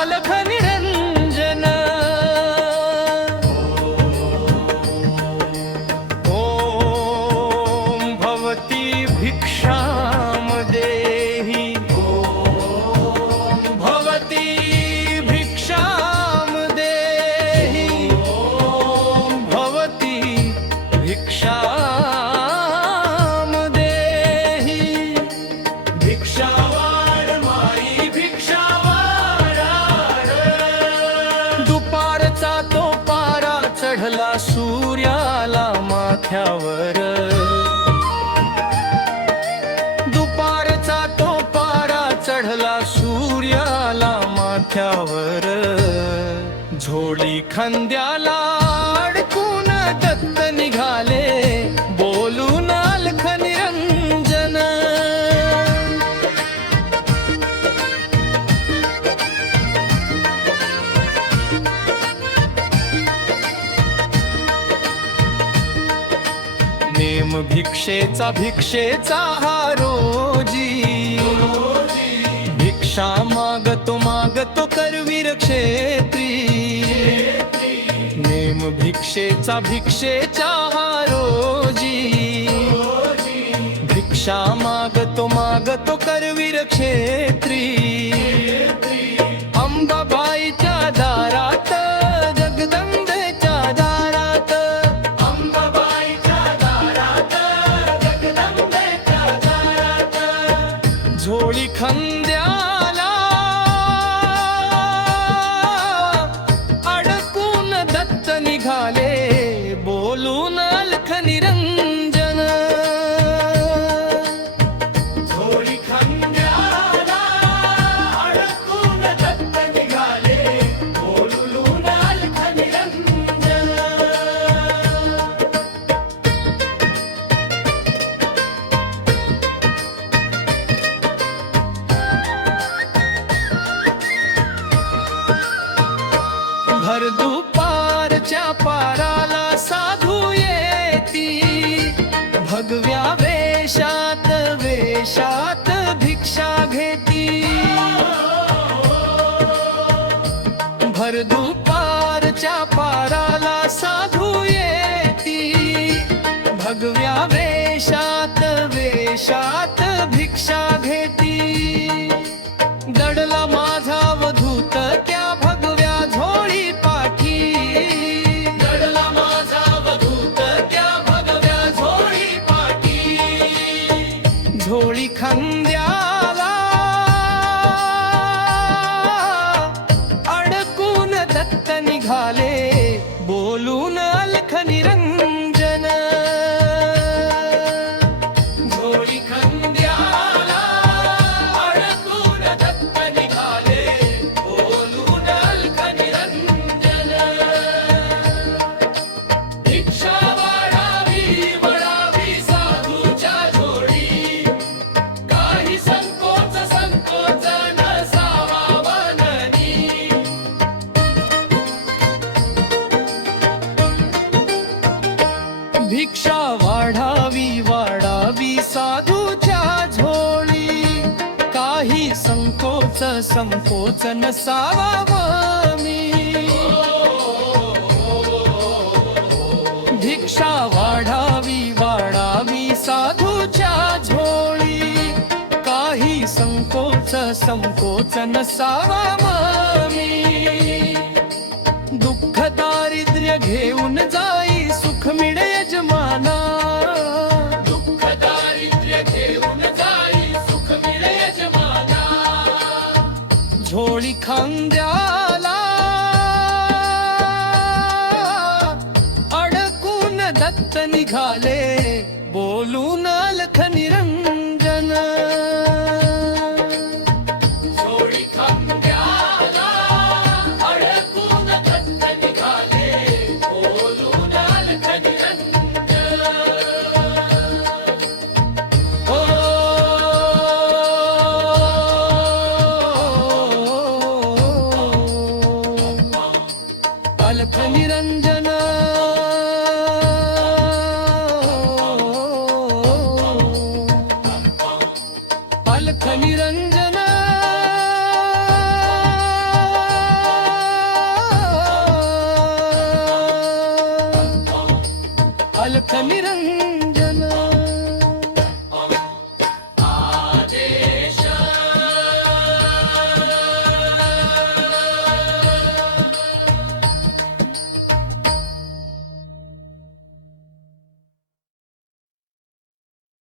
अलख निरंजन ओम भवती भिक्षाम देहि ओम भवती भिक्षाम देहि ओम भवती भिक्षाम देहि भिक्षावाण माई भिक्षावाण दुपारचा तो पारा चढला सूर्याला माथ्यावर दुपारचा तो पारा चढला सूर्याला माथ्यावर झोळी खांद्याला अडकून दत्त निघाले बोलून अलख निरंजन नेम भिक्षेचा हा रोजी भिक्षा मागतो करवीर क्षेत्री नेम भिक्षेचा हा रोजी भिक्षा मागतो करवीर क्षेत्री अंबाबाईच्या दारात जगदंबेच्या दारात अंबाबाईच्या दारात जगदंबेच्या दारात झोळी खांद्याला अडकून दत्त निघाले बोलून अलख निरंजन झोळी खांद्याला अडकून दत्त निघाले बोलून अलख निरंजन भर दुपारच्या पाराला साधू येती भगव्या वेशात भिक्षा घेती भर दुपारच्या पाराला साधू येती भगव्या वेशात भिक्षा घेती दडला माझा वधूत त्या भगव्या झोळी पाठी दडला माझा वधूत त्या भगव्या झोळी पाठी झोळी खांद्याला अडकून दत्त निघाले बोलून अलख निरंजन झोळी खांद्याला अडकून दत्त निघाले बोलून अलख निरंजन भिक्षा वळावी साधूच्या झोळी काही संकोच नसावा मननी भिक्षा वाढावी साधूच्या झोळी काही संकोच नसावा मी भिक्षा वाढावी साधूच्या झोळी काही संकोच नसावा मी दुःख दारिद्र्य घेऊन जाई सुख मिळे यजमाना दुःख दारिद्र्य घेऊन जाई सुख मिळे यजमाना झोळी खांद्याला अडकून दत्त निघाले बोलून अलख निरंजन झोळी खांद्याला अडकून दत्त निघाले बोलून अलख निरंजन अलख निरंजन अलख निरंजन अलख निरंजन